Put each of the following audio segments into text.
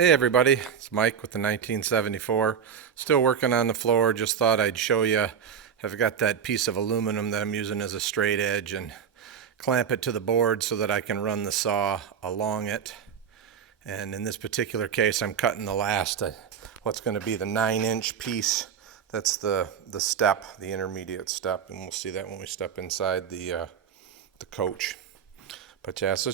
Hey everybody, it's Mike with the 1974. Still working on the floor. Just thought I'd show you. I've got that piece of aluminum that I'm using as a straight edge and clamp it to the board so that I can run the saw along it. And in this particular case, I'm cutting the last, what's going to be the 9-inch piece. That's the step, the intermediate step, and we'll see that when we step inside the coach. But yeah, so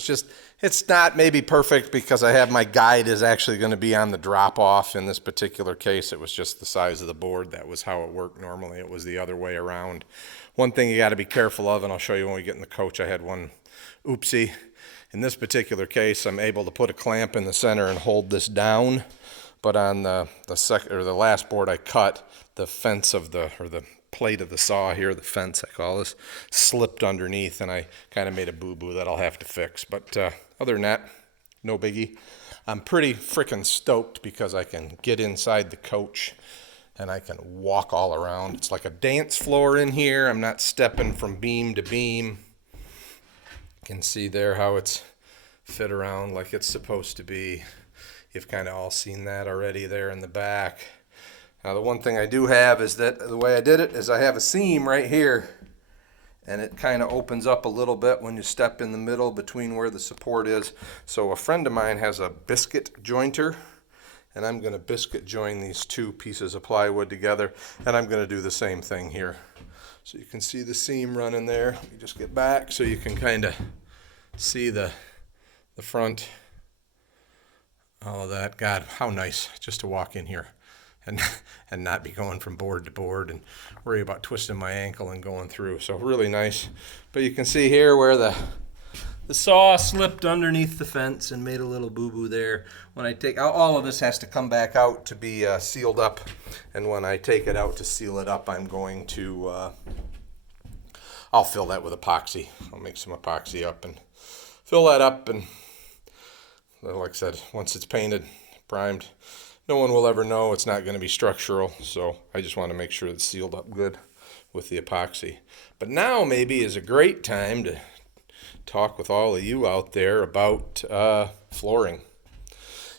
it's not maybe perfect because I have my guide is actually going to be on the drop off. In this particular case, it was just the size of the board. That was how it worked. Normally it was the other way around. One thing you got to be careful of, and I'll show you when we get in the coach, I had one oopsie. In this particular case, I'm able to put a clamp in the center and hold this down. But on the last board I cut, the fence of the plate of the saw here, the fence I call this, slipped underneath, and I kind of made a boo-boo that I'll have to fix. But other than that, no biggie. I'm pretty freaking stoked because I can get inside the coach and I can walk all around. It's like a dance floor in here. I'm not stepping from beam to beam. You can see there how it's fit around like it's supposed to be. You've kind of all seen that already there in the back. Now the one thing I do have is that the way I did it is I have a seam right here, and it kind of opens up a little bit when you step in the middle between where the support is. So a friend of mine has a biscuit jointer, and I'm going to biscuit join these two pieces of plywood together, and I'm going to do the same thing here. So you can see the seam running there. Let me just get back so you can kind of see the front, all of that. God, how nice just to walk in here and not be going from board to board and worry about twisting my ankle and going through. So really nice. But you can see here where the saw slipped underneath the fence and made a little boo-boo there. When I take all of this has to come back out to be sealed up, and when I take it out to seal it up, I'm going to I'll fill that with epoxy. I'll make some epoxy up and fill that up, and like I said, once it's painted, primed, no one will ever know. It's not going to be structural, so I just want to make sure it's sealed up good with the epoxy. But now maybe is a great time to talk with all of you out there about flooring.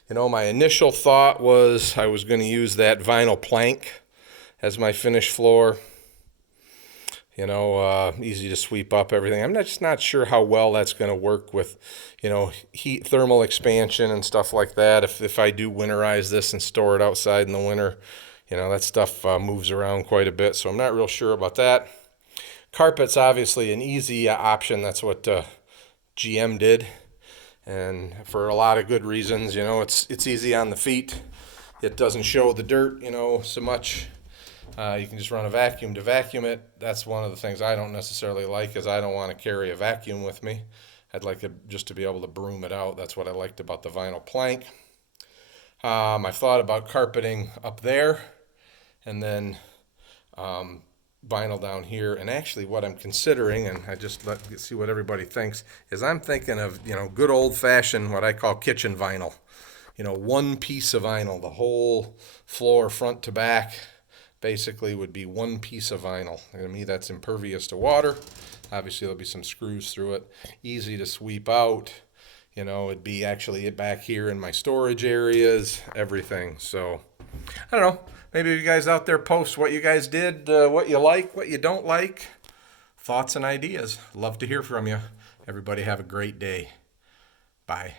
You know, my initial thought was I was going to use that vinyl plank as my finished floor. You know, easy to sweep up everything. I'm just not sure how well that's going to work with, you know, heat, thermal expansion and stuff like that. If I do winterize this and store it outside in the winter, you know, that stuff moves around quite a bit. So I'm not real sure about that. Carpet's obviously an easy option. That's what GM did, and for a lot of good reasons. You know, it's easy on the feet. It doesn't show the dirt, you know, so much. You can just run a vacuum to vacuum it. That's one of the things I don't necessarily like, is I don't want to carry a vacuum with me. I'd like it just to be able to broom it out. That's what I liked about the vinyl plank. I've thought about carpeting up there and then vinyl down here. And actually what I'm considering, and I just see what everybody thinks, is I'm thinking of, you know, good old-fashioned, what I call kitchen vinyl. You know, one piece of vinyl, the whole floor front to back, basically would be one piece of vinyl. To me, that's impervious to water. Obviously, there'll be some screws through it. Easy to sweep out. You know, it'd be actually back here in my storage areas, everything. So, I don't know. Maybe you guys out there post what you guys did, what you like, what you don't like. Thoughts and ideas. Love to hear from you. Everybody have a great day. Bye.